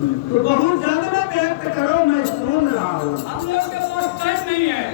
तो बहुत जल्द में व्यक्त करो, मैं सुन रहा हूँ। हम लोग के पास टाइम नहीं है।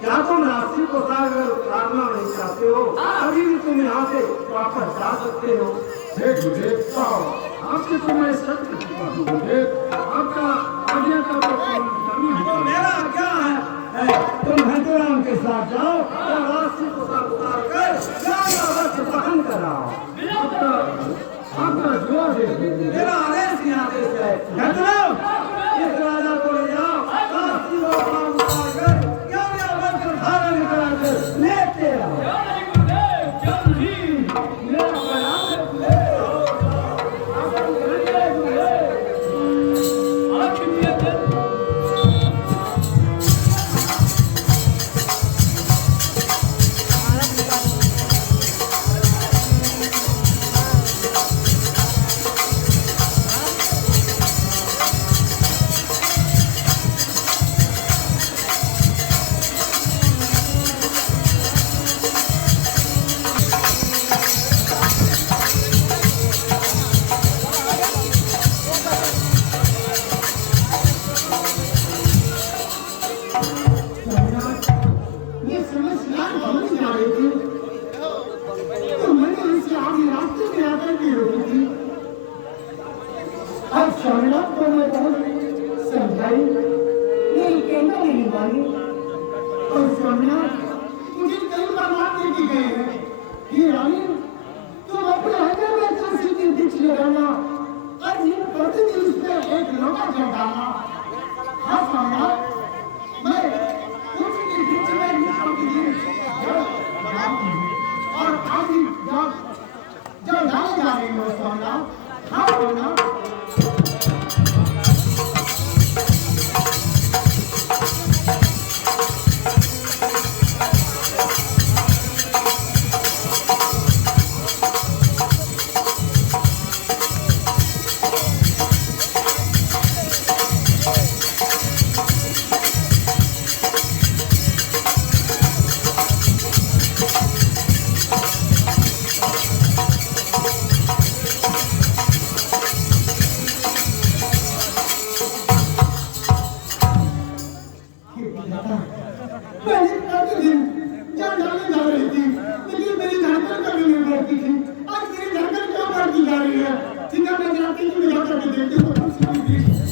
क्या तुम राशि को अगर उतारना नहीं चाहते हो, अभी भी तुम यहाँ से वापस जा सकते हो। आपके तो मैं सत्य चुका हूँ। आपका आज्ञा का तो मेरा क्या है, तुम घंटूराम के साथ जाओ और राशि को उतार कर वस्त्र पहन कर आओ। आपका जो आदेश मेरा आदेश ही आदेश है। घंटूराम, इस राजा को ले जाओ, राशि को उतार कर वस्त्र धारण करा कर लेते आओ। स्वामीनाथ को मैं बहुत समझाई, मेरी कहना नहीं मानी। और स्वामीनाथ मुझे कई बार मार दे के गए हैं। ये रानी तुम अपने हृदय में तुलसी की वृक्ष लगाना और दिन प्रतिदिन उसमें एक लोटा जल डालना। हाँ स्वामीनाथ, मैं तुलसी की वृक्ष में दिन प्रतिदिन जल डालती हूँ और आज ही जल डाले जा रही हो स्वामीनाथ। हाँ स्वामीनाथ। पहले प्रतिदिन जल डालने जा रही थी, लेकिन मेरी धड़कन कभी नहीं बढ़ती थी। आज मेरी धड़कन क्यों बढ़ती जा रही है? सीधा मैं जानती हूँ, मिला करके देखती हूँ तुलसी की वृक्ष।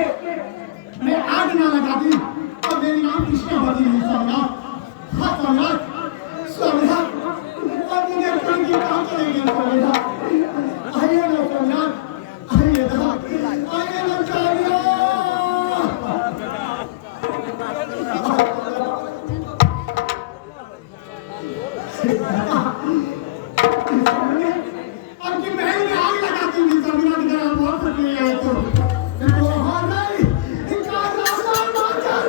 मैं आग ना लगाती तो मेरी नाम कृष्णवती नहीं सोमनाथ। हाँ सोमनाथ, सोमनाथ, अब मुझे कोई की कहाँ चलेंगे सोमनाथ? आइए ना सोमनाथ, आइए ना सोमनाथ। अब की महल में आग लगाती थी सोमनाथ, अगर आप बहुत सकते हैं तो हाँ नहीं, इनका रास्ता मार कर।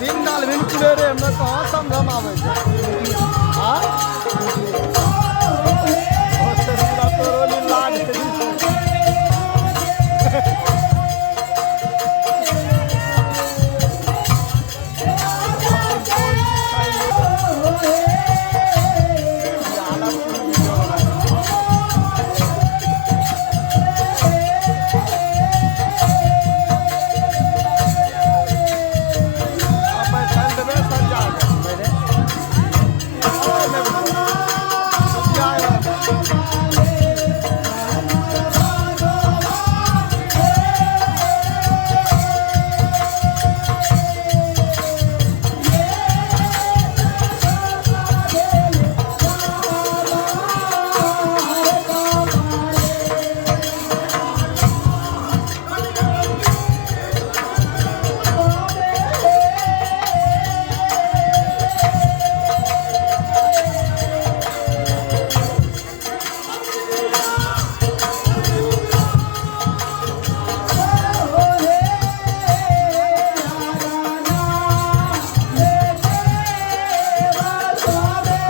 दिन डाल भी निकले रे, मैं कहाँ समझा मावे।